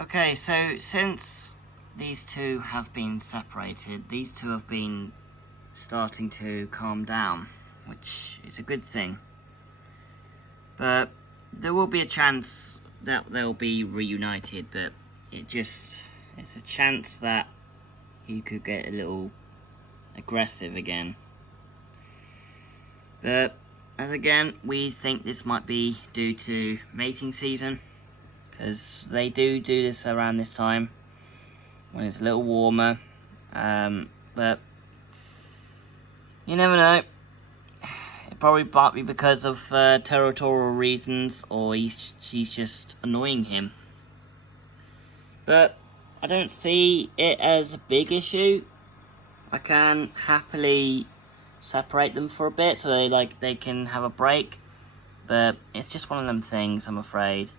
Okay, so since these two have been separated, these two have been starting to calm down, which is a good thing. But there will be a chance that they'll be reunited, but it's a chance that he could get a little aggressive again. But as again, we think this might be due to mating season, because they do this around this time when it's a little warmer. But you never know. It probably might be because of territorial reasons, or she's just annoying him. But I don't see it as a big issue. I can happily separate them for a bit so they can have a break. But it's just one of them things, I'm afraid.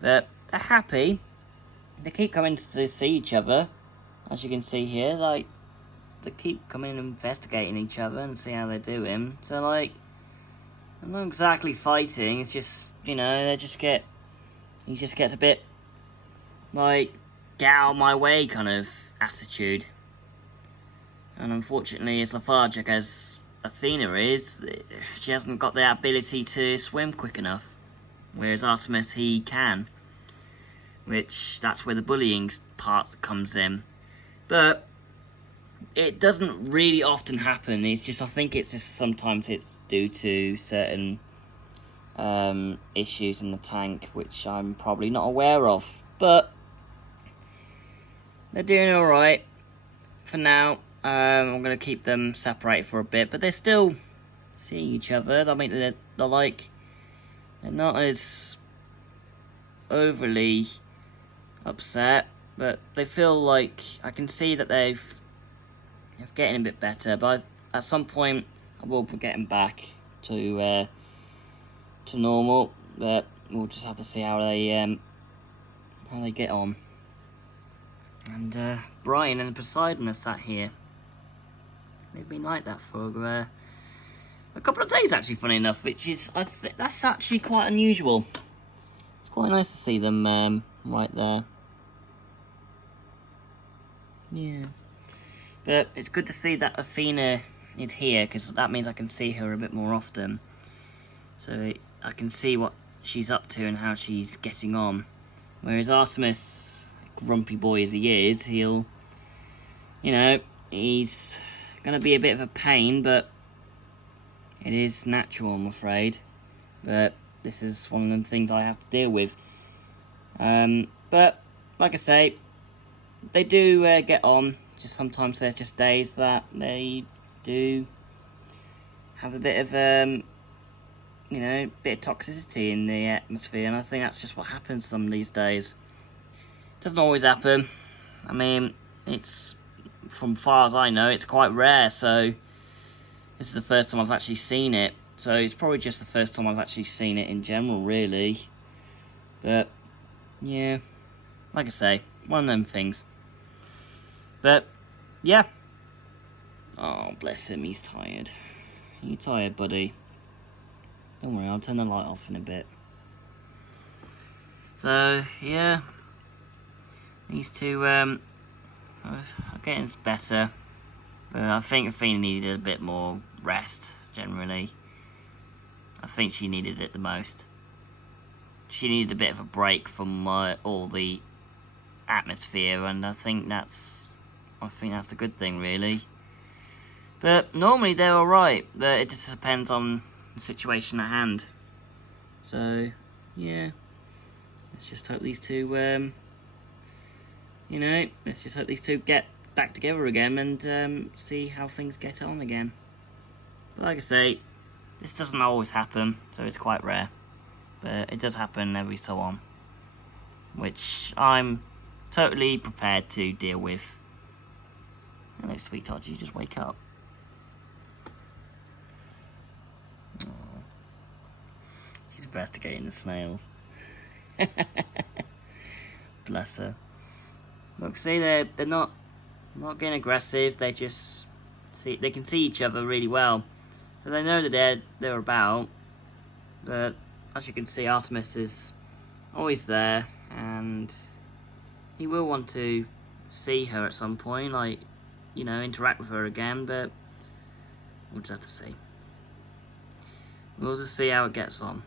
But they're happy. They keep coming to see each other, as you can see here. They keep coming and investigating each other and see how they're doing. So they're not exactly fighting. It's just, he just gets a bit get out of my way kind of attitude. And unfortunately, as lethargic as Athena is, she hasn't got the ability to swim quick enough. Whereas Artemis, he can. Which, that's where the bullying part comes in. But it doesn't really often happen. I think it's just sometimes it's due to certain issues in the tank, which I'm probably not aware of. But they're doing alright for now. I'm going to keep them separated for a bit, but they're still seeing each other. I mean, they're not as overly upset, but they feel like I can see that they're getting a bit better. But at some point, I will be getting back to normal. But we'll just have to see how they get on. And Brian and Poseidon are sat here. They've been like that for a couple of days, actually, funny enough, which is, that's actually quite unusual. It's quite nice to see them right there. Yeah. But it's good to see that Athena is here, because that means I can see her a bit more often. So I can see what she's up to and how she's getting on. Whereas Artemis, grumpy boy as he is, he's going to be a bit of a pain, but it is natural, I'm afraid. But this is one of them things I have to deal with. But, like I say, they do get on. Just sometimes there's just days that they do have a bit of, bit of toxicity in the atmosphere. And I think that's just what happens some of these days. It doesn't always happen. I mean, it's, from far as I know, it's quite rare, so this is the first time I've actually seen it. So it's probably just the first time I've actually seen it in general, really. But, yeah, like I say, one of them things. But, yeah. Oh, bless him, he's tired. Are you tired, buddy? Don't worry, I'll turn the light off in a bit. So, yeah. These two, are getting better, but I think Athena needed a bit more rest, generally. I think she needed it the most. She needed a bit of a break from all the atmosphere, and I think that's a good thing, really. But normally they're alright, but it just depends on the situation at hand. So, yeah. Let's just hope these two, let's just hope these two get back together again and see how things get on again. But like I say, this doesn't always happen, so it's quite rare. But it does happen every so on, which I'm totally prepared to deal with. Hello, sweetheart, did you just wake up? Aww. She's investigating the snails. Bless her. Look, see, they're not getting aggressive. They just they can see each other really well, so they know that they're about. But as you can see, Artemis is always there, and he will want to see her at some point, like, you know, interact with her again, but we'll just have to see. We'll just see how it gets on.